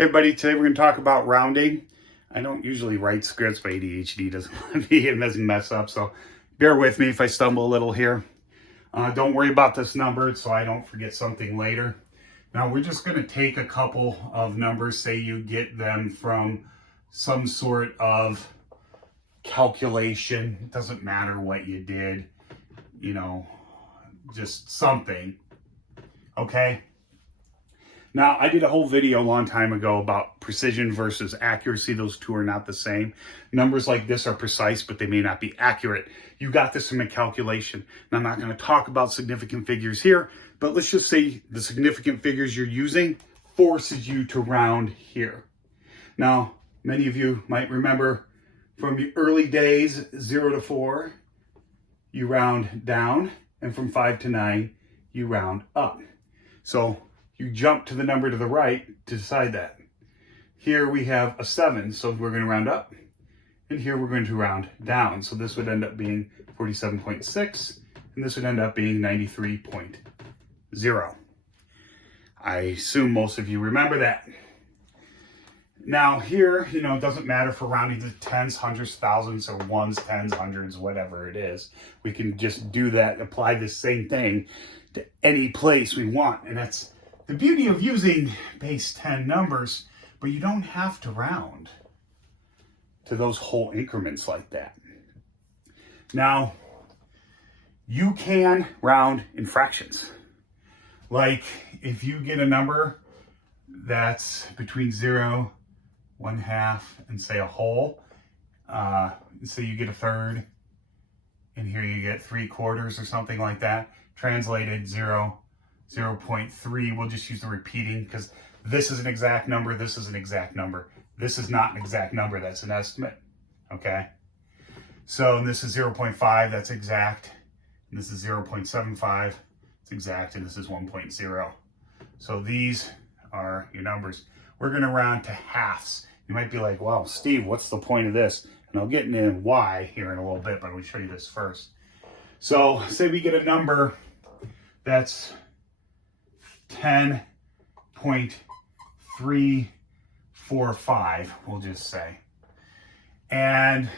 Hey everybody, today we're going to talk about rounding. I don't usually write scripts, but ADHD doesn't let me and doesn't mess up, so bear with me if I stumble a little here. Don't worry about this number so I don't forget something later. Now we're just going to take a couple of numbers, say you get them from some sort of calculation. It doesn't matter what you did, just something, okay? Now, I did a whole video a long time ago about precision versus accuracy. Those two are not the same. Numbers like this are precise, but they may not be accurate. You got this from a calculation. Now, I'm not going to talk about significant figures here, but let's just say the significant figures you're using forces you to round here. Now, many of you might remember from the early days, 0 to 4, you round down, and from 5 to 9, you round up. So you jump to the number to the right to decide that. Here we have a 7, so we're going to round up. And here we're going to round down. So this would end up being 47.6, and this would end up being 93.0. I assume most of you remember that. Now here, it doesn't matter for rounding to tens, hundreds, thousands, or ones, tens, hundreds, whatever it is. We can just do that, apply the same thing to any place we want. And that's the beauty of using base 10 numbers, but you don't have to round to those whole increments like that. Now, you can round in fractions. Like if you get a number that's between 0, 1/2, and say a whole, so you get a third, and here you get 3/4 or something like that, translated 0.3, we'll just use the repeating because this is an exact number, this is an exact number. This is not an exact number, that's an estimate, okay? So this is 0.5, that's exact. And this is 0.75, it's exact, and this is 1.0. So these are your numbers. We're gonna round to halves. You might be like, well, Steve, what's the point of this? And I'll get into why here in a little bit, but I'm gonna show you this first. So say we get a number that's 10.345, we'll just say. And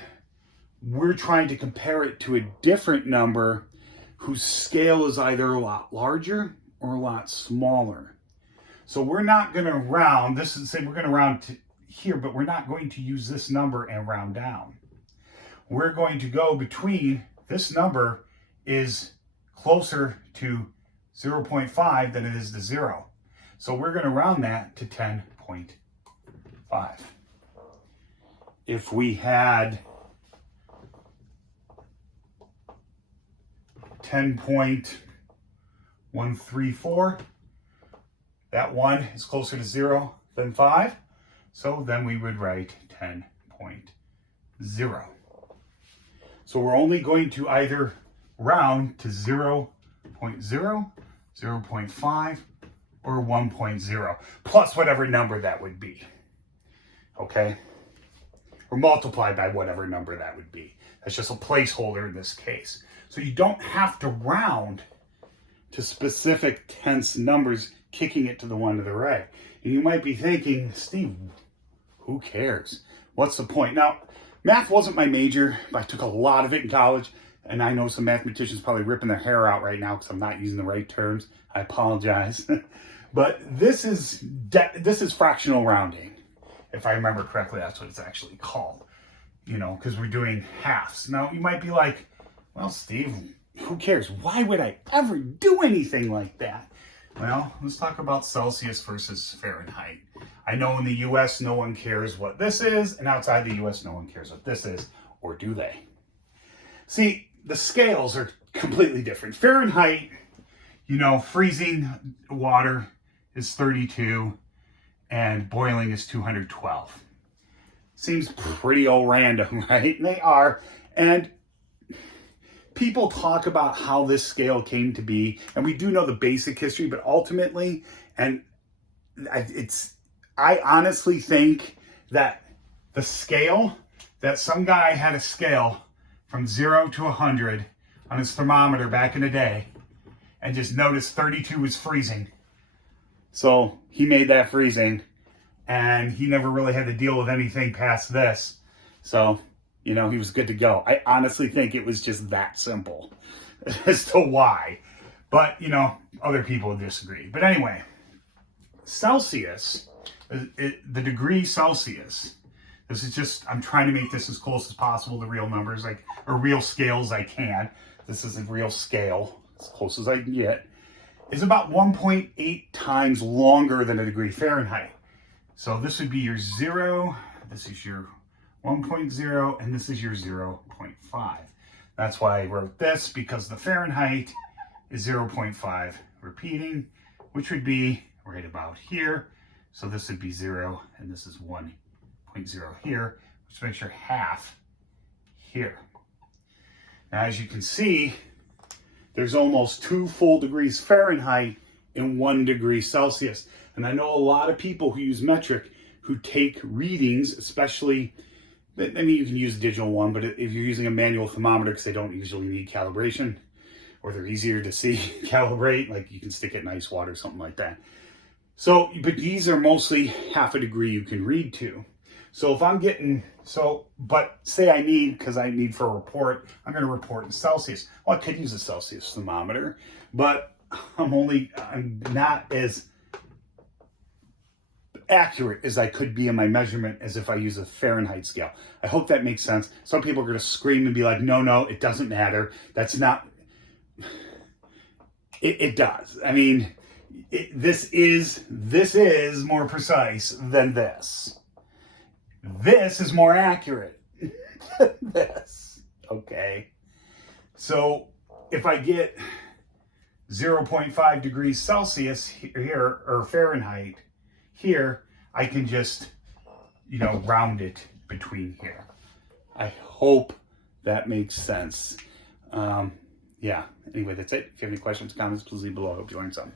we're trying to compare it to a different number whose scale is either a lot larger or a lot smaller. So we're not going to round, this is say we're going to round to here, but we're not going to use this number and round down. We're going to go between, this number is closer to 0.5 than it is to 0. So we're going to round that to 10.5. If we had 10.134, that 1 is closer to 0 than 5. So then we would write 10.0. So we're only going to either round to 0.0, 0.5, or 1.0, plus whatever number that would be, okay? Or multiply by whatever number that would be. That's just a placeholder in this case. So you don't have to round to specific tense numbers, kicking it to the one to the right. And you might be thinking, Steve, who cares? What's the point? Now, math wasn't my major, but I took a lot of it in college. And I know some mathematicians probably ripping their hair out right now because I'm not using the right terms. I apologize. But this is fractional rounding. If I remember correctly, that's what it's actually called. Because we're doing halves. Now, you might be like, well, Steve, who cares? Why would I ever do anything like that? Well, let's talk about Celsius versus Fahrenheit. I know in the US, no one cares what this is. And outside the US, no one cares what this is. Or do they? See, the scales are completely different. Fahrenheit, freezing water is 32 and boiling is 212. Seems pretty old random, right? And they are. And people talk about how this scale came to be, and we do know the basic history, but ultimately, and I honestly think that the scale, that some guy had a scale from 0 to 100 on his thermometer back in the day and just noticed 32 was freezing. So he made that freezing. and he never really had to deal with anything past this. So, you know, he was good to go. I honestly think it was just that simple as to why. But, you know, other people disagree. But anyway, Celsius, the degree Celsius, this is just, I'm trying to make this as close as possible to real numbers, like, or real scales I can. This is a real scale, as close as I can get, is about 1.8 times longer than a degree Fahrenheit. So this would be your 0, this is your 1.0, and this is your 0.5. That's why I wrote this, because the Fahrenheit is 0.5 repeating, which would be right about here. So this would be 0, and this is 1.0 here, which makes your half here. Now, as you can see, there's almost 2 full degrees Fahrenheit in 1 degree Celsius. And I know a lot of people who use metric who take readings, especially, I mean, you can use a digital one, but if you're using a manual thermometer, because they don't usually need calibration, or they're easier to see calibrate, like you can stick it in ice water, something like that. So, but these are mostly half a degree you can read to. So if I'm getting, but say I need, because I need for a report, I'm going to report in Celsius. Well, I could use a Celsius thermometer, but I'm not as accurate as I could be in my measurement as if I use a Fahrenheit scale. I hope that makes sense. Some people are going to scream and be like, no, it doesn't matter. That's not, it does. I mean, this is more precise than this. This is more accurate than this, okay? So if I get 0.5 degrees Celsius here, or Fahrenheit here, I can just, you know, round it between here. I hope that makes sense. Yeah, anyway, that's it. If you have any questions, comments, please leave below. I hope you learned something.